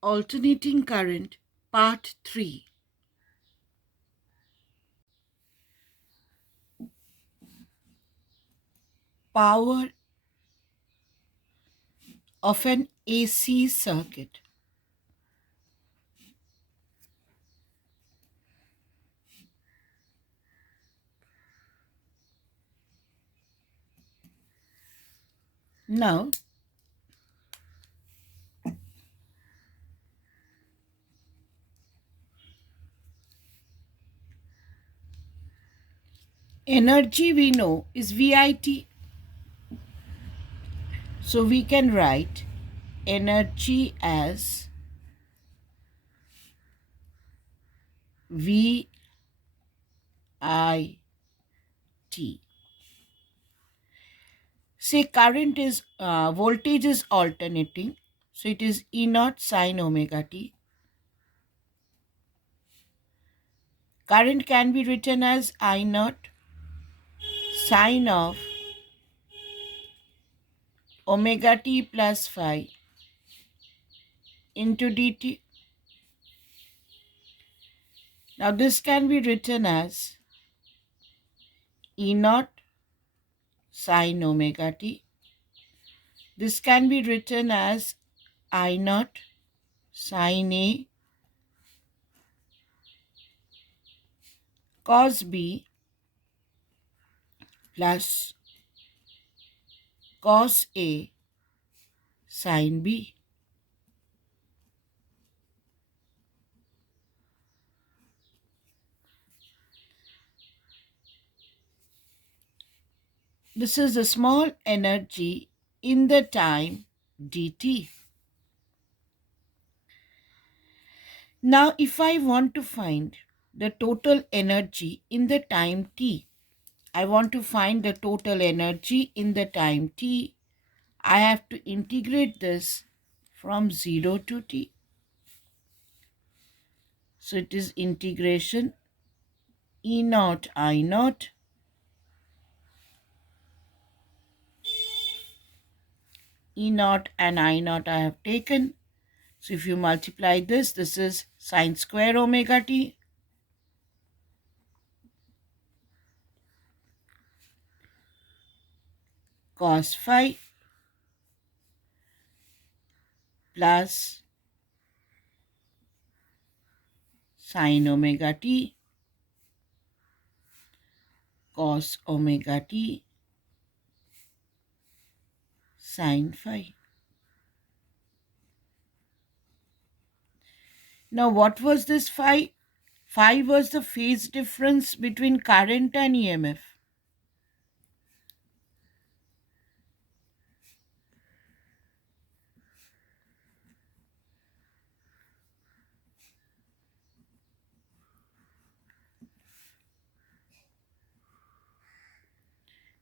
Alternating current, part 3. Power of an AC circuit. Now, energy we know is VIT. So we can write energy as VIT. Say current is, voltage is alternating. So it is E naught sine omega t. Current can be written as I naught sine of omega t plus phi into dt. Now this can be written as E naught sine omega t. This can be written as I naught sine A cos B plus cos A sine B. This is the small energy in the time dt. Now if I want to find the total energy in the time t, I want to find the total energy in the time t, I have to integrate this from 0 to t. So it is integration E naught I naught E naught and I naught I have taken. So if you multiply this, this is sine square omega t cos phi plus sine omega t cos omega t sine phi. Now what was this phi? Phi was the phase difference between current and EMF.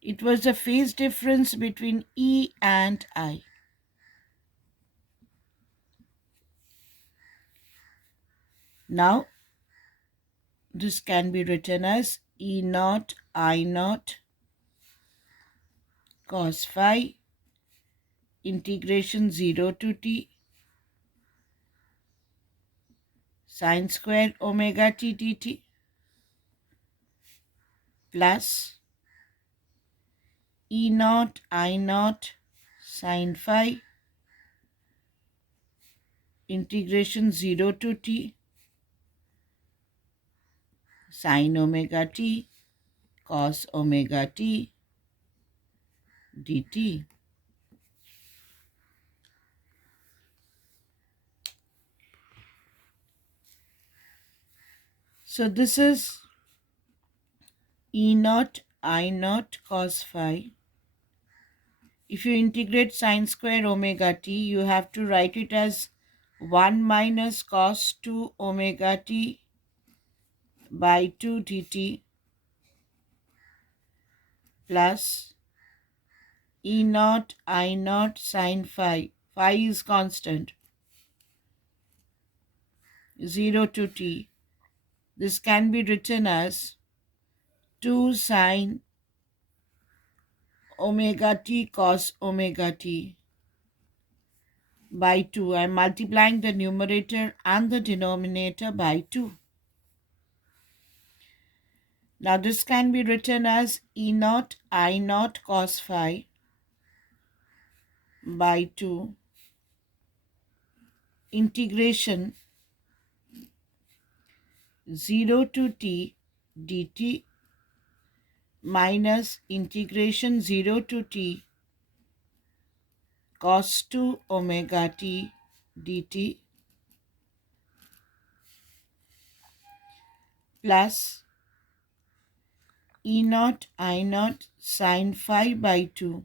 It was the phase difference between E and I. Now, this can be written as E naught I naught cos phi integration 0 to t sine square omega t dt plus E naught I naught sine phi integration 0 to t sine omega t cos omega t dt. So this is E naught I naught cos phi. If you integrate sine square omega t, you have to write it as 1 minus cos 2 omega t by 2 dt plus E naught I naught sine phi. Phi is constant. 0 to t. This can be written as 2 sine omega t cos omega t by 2. I'm multiplying the numerator and the denominator by 2. Now this can be written as E naught I naught cos phi by 2 integration 0 to t dt minus integration 0 to t cos 2 omega t dt plus E naught I naught sin phi by 2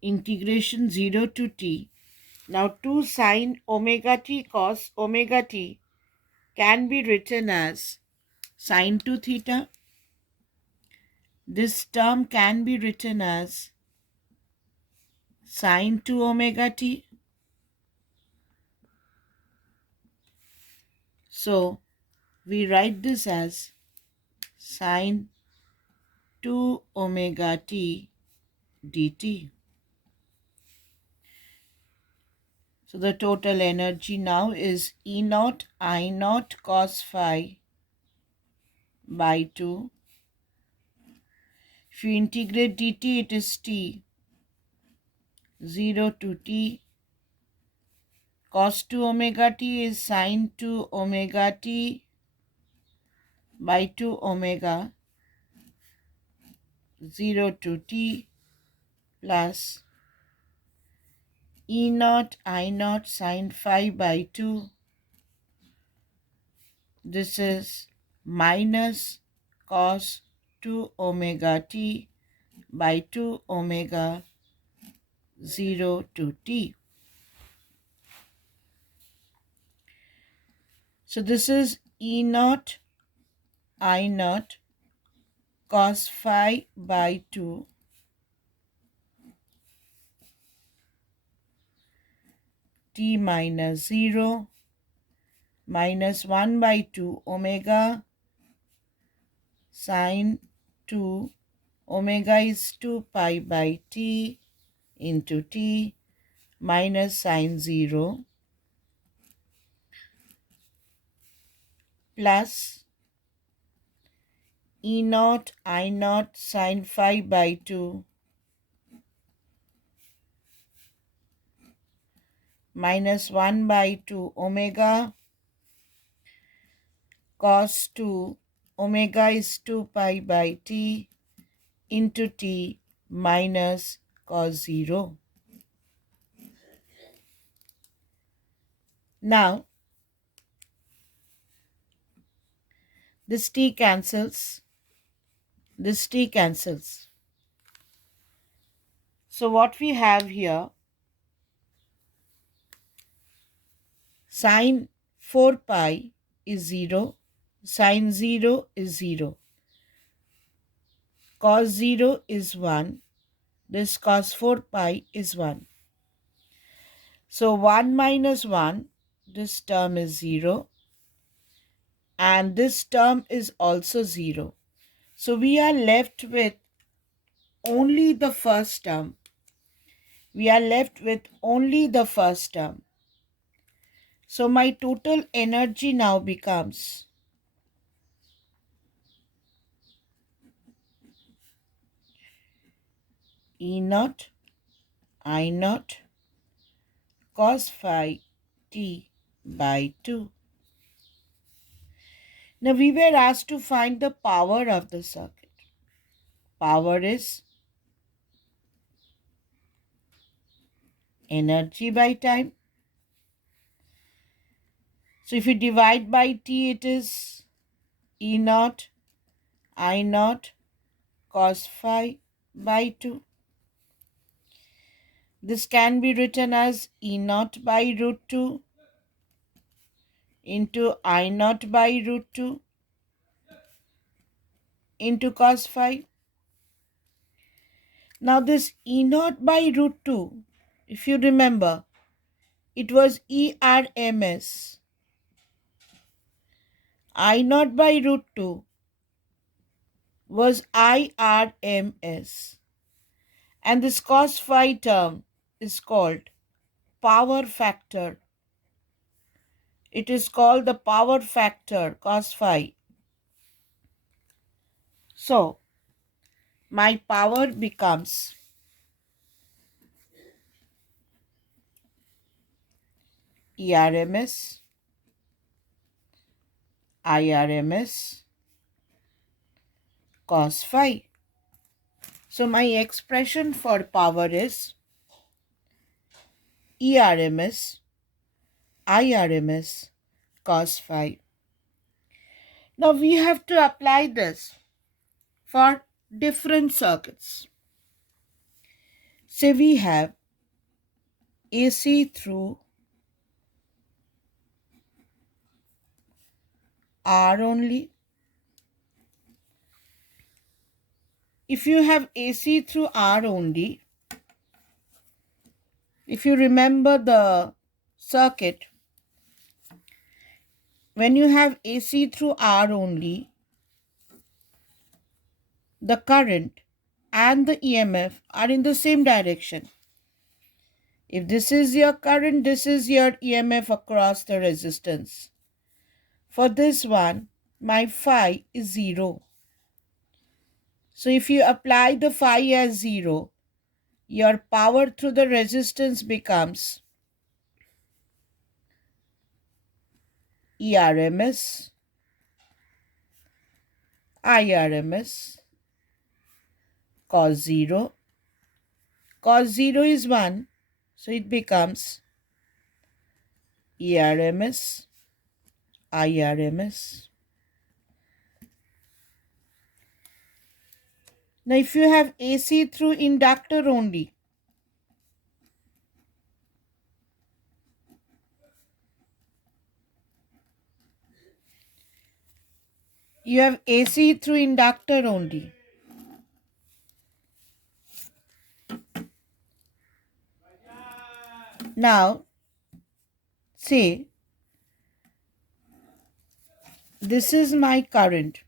integration 0 to t. Now 2 sine omega t cos omega t can be written as sine 2 theta. This term can be written as sine 2 omega t. So we write this as sine 2 omega t dt. So the total energy now is E naught I naught cos phi by 2. If you integrate dt, it is t 0 to t. Cos 2 omega t is sine 2 omega t by 2 omega 0 to t plus E naught I naught sin phi by 2. This is minus cos 2 omega t by 2 omega 0 to t. So this is E naught I naught cos phi by 2 t minus 0 minus 1 by 2 omega sine 2 omega is 2 pi by t into t minus sine 0 plus E naught I naught sin phi by 2 minus 1 by 2 omega cos 2 omega is 2 pi by t into t minus cos 0. Now this t cancels, this t cancels. So what we have here, sine 4 pi is 0, sine 0 is 0, cos 0 is 1, this cos 4 pi is 1. So 1 minus 1, this term is 0, and this term is also 0. So we are left with only the first term. We are left with only the first term. So my total energy now becomes E naught I naught cos phi t by 2. Now we were asked to find the power of the circuit. Power is energy by time. So if you divide by t, it is E naught I naught cos phi by 2. This can be written as E naught by root 2 into I naught by root 2 into cos phi. Now this E naught by root 2, if you remember, it was ERMS. I naught by root 2 was IRMS. And this cos phi term is called power factor. It is called the power factor cos phi. So my power becomes ERMS, IRMS, cos phi. So my expression for power is ERMS, IRMS, cos phi. Now we have to apply this for different circuits. Say we have AC through R only. If you have AC through R only, if you remember the circuit, when you have AC through R only, the current and the EMF are in the same direction. If this is your current, this is your EMF across the resistance. For this one, my phi is 0. So if you apply the phi as 0, your power through the resistance becomes ERMS, IRMS, cos 0. Cos 0 is 1, so it becomes ERMS, IRMS. Now if you have AC through inductor only, you have AC through inductor only. Now, say, this is my current.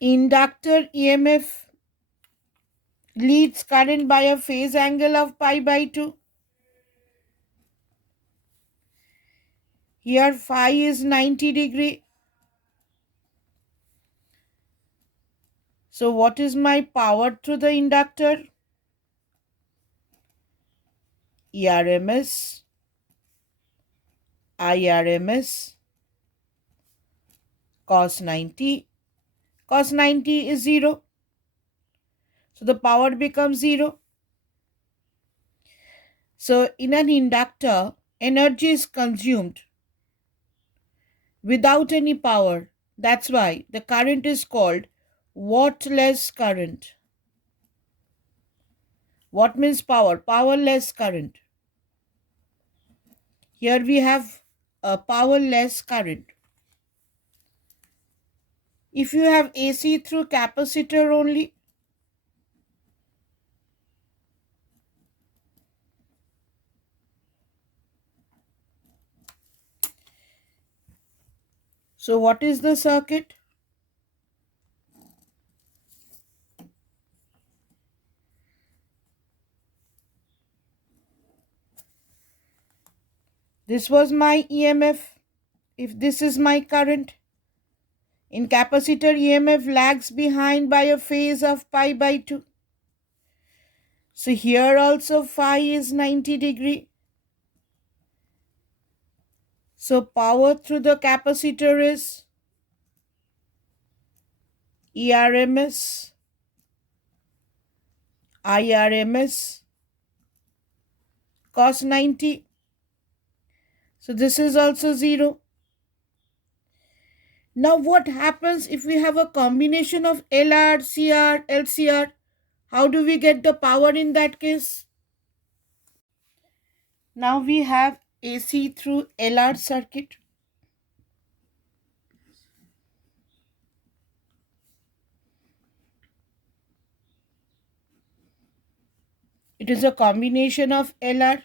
Inductor EMF leads current by a phase angle of pi by 2. Here phi is 90 degree. So what is my power through the inductor? ERMS, IRMS, cos 90. Cos 90 is 0. So the power becomes 0. So in an inductor, energy is consumed without any power. That's why the current is called wattless current. What means power? Powerless current. Here we have a powerless current. If you have AC through capacitor only, so what is the circuit? This was my EMF. If this is my current, in capacitor EMF lags behind by a phase of pi by 2. So here also phi is 90 degree. So power through the capacitor is ERMS, IRMS, cos 90. So this is also 0. Now what happens if we have a combination of LR, CR, LCR? How do we get the power in that case? Now we have AC through LR circuit. It is a combination of LR.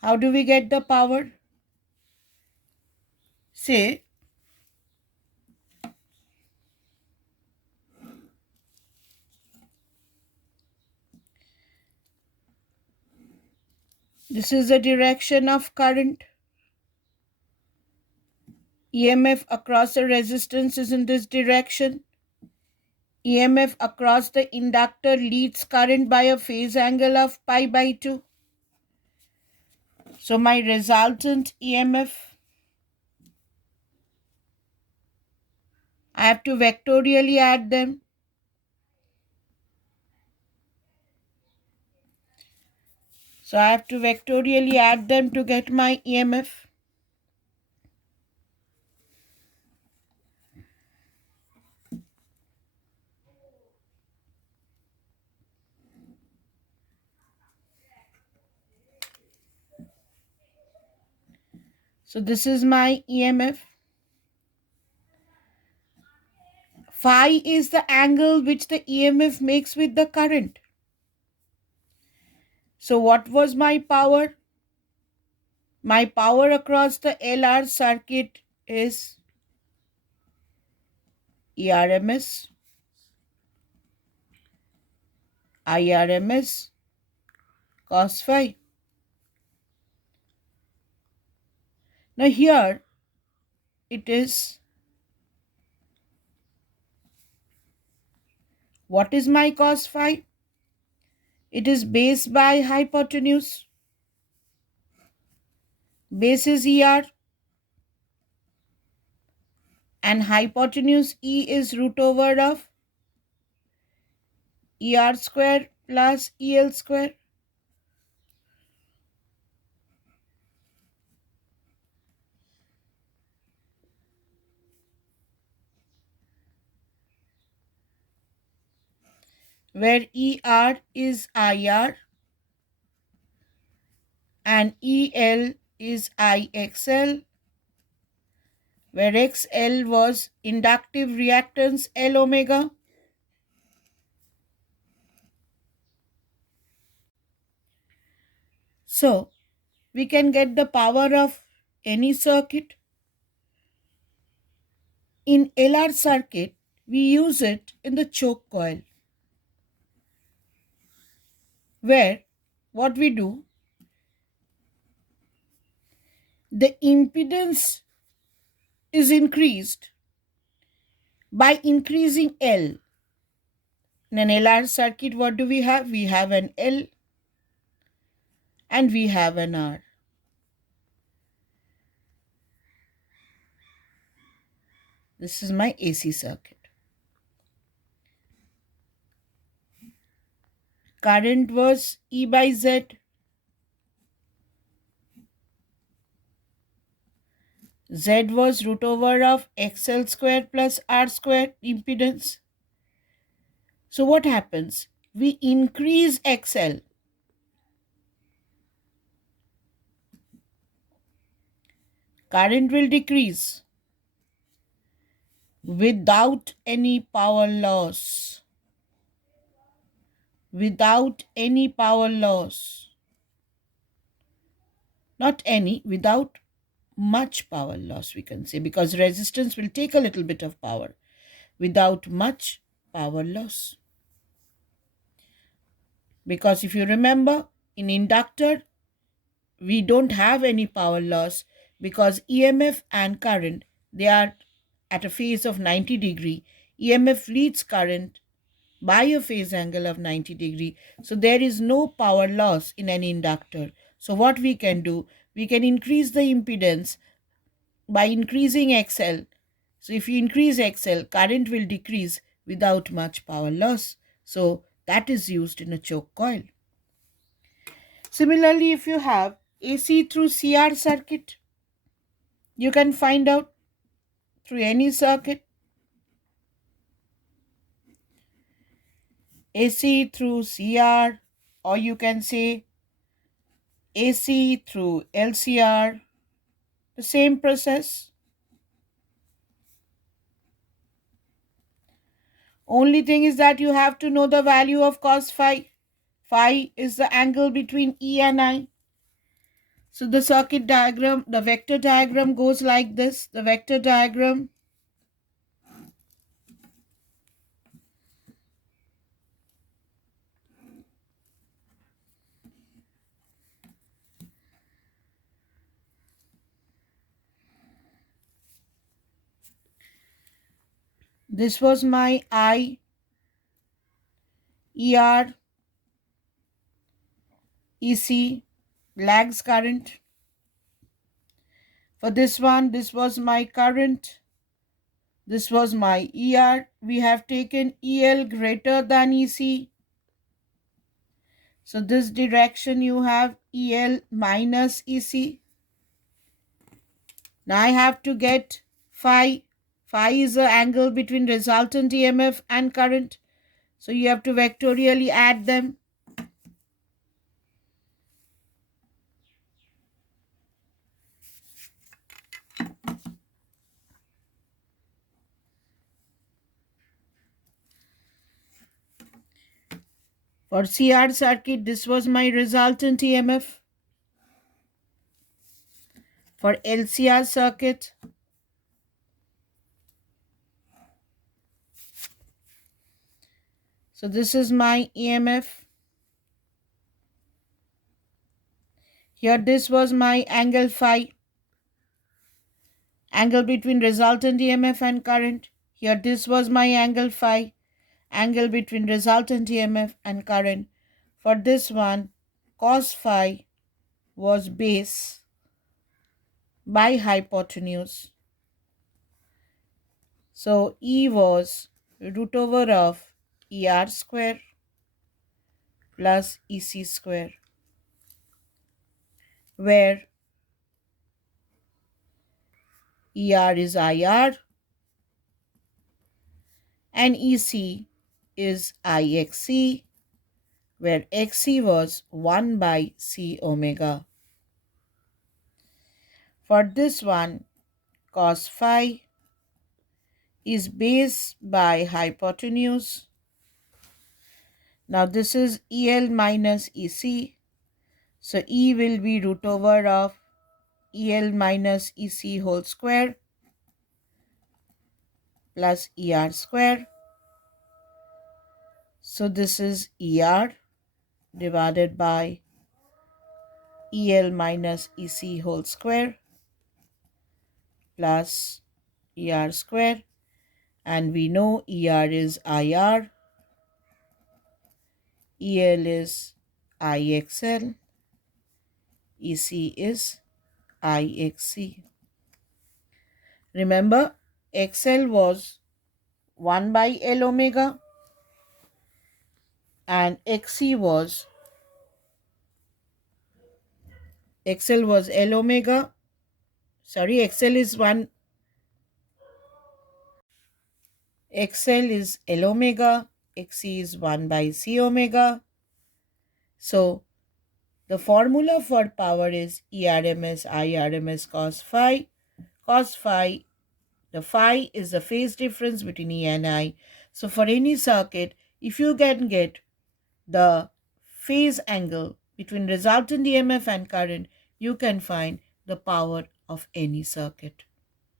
How do we get the power? Say, This is the direction of current. EMF across the resistance is in this direction. EMF across the inductor leads current by a phase angle of pi by 2. So my resultant EMF, I have to vectorially add them. So I have to vectorially add them to get my EMF. So this is my EMF. Phi is the angle which the EMF makes with the current. So what was my power? My power across the LR circuit is ERMS, IRMS, cos phi. Now here it is, what is my cos phi? It is base by hypotenuse. Base is ER and hypotenuse E is root over of ER square plus EL square. Where ER is IR and EL is IXL, where XL was inductive reactance L omega. So we can get the power of any circuit. In LR circuit, we use it in the choke coil, where what we do, the impedance is increased by increasing L. In an LR circuit, what do we have? We have an L and we have an R. This is my AC circuit. Current was E by Z. Z was root over of XL square plus R square impedance. So what happens? We increase XL. Current will decrease without any power loss. Without any power loss. Not any, without much power loss, we can say, because resistance will take a little bit of power. Without much power loss. Because if you remember, in inductor, we don't have any power loss because EMF and current, they are at a phase of 90 degree. EMF leads current by a phase angle of 90 degree. So there is no power loss in an inductor. So what we can do, we can increase the impedance by increasing XL. So if you increase XL, current will decrease without much power loss. So that is used in a choke coil. Similarly, if you have AC through CR circuit, you can find out through any circuit. AC through CR, or you can say AC through LCR, the same process. Only thing is that you have to know the value of cos phi. Phi is the angle between E and I. So the circuit diagram, the vector diagram goes like this. The vector diagram This was my I, ER, EC, lags current. For this one, this was my current. This was my ER. We have taken EL greater than EC. So this direction you have EL minus EC. Now I have to get phi. Phi is the angle between resultant EMF and current. So you have to vectorially add them. For CR circuit, this was my resultant EMF. For LCR circuit, so this is my EMF. Here this was my angle phi, angle between resultant EMF and current. Here this was my angle phi, angle between resultant EMF and current. For this one, cos phi was base by hypotenuse. So E was root over of ER square plus EC square, where ER is IR and EC is IXC, where XC was 1 by C omega. For this one, cos phi is base by hypotenuse. Now this is EL minus EC. So E will be root over of EL minus EC whole square plus ER square. So this is ER divided by EL minus EC whole square plus ER square. And we know ER is IR, EL is IXL, EC is IXC. Remember, XL was 1 by L omega and XC was L omega. Sorry, XL is L omega, XC is 1 by C omega. So the formula for power is ERMS IRMS cos phi. Cos phi, the phi is the phase difference between E and I. So for any circuit, if you can get the phase angle between resultant EMF and current, you can find the power of any circuit.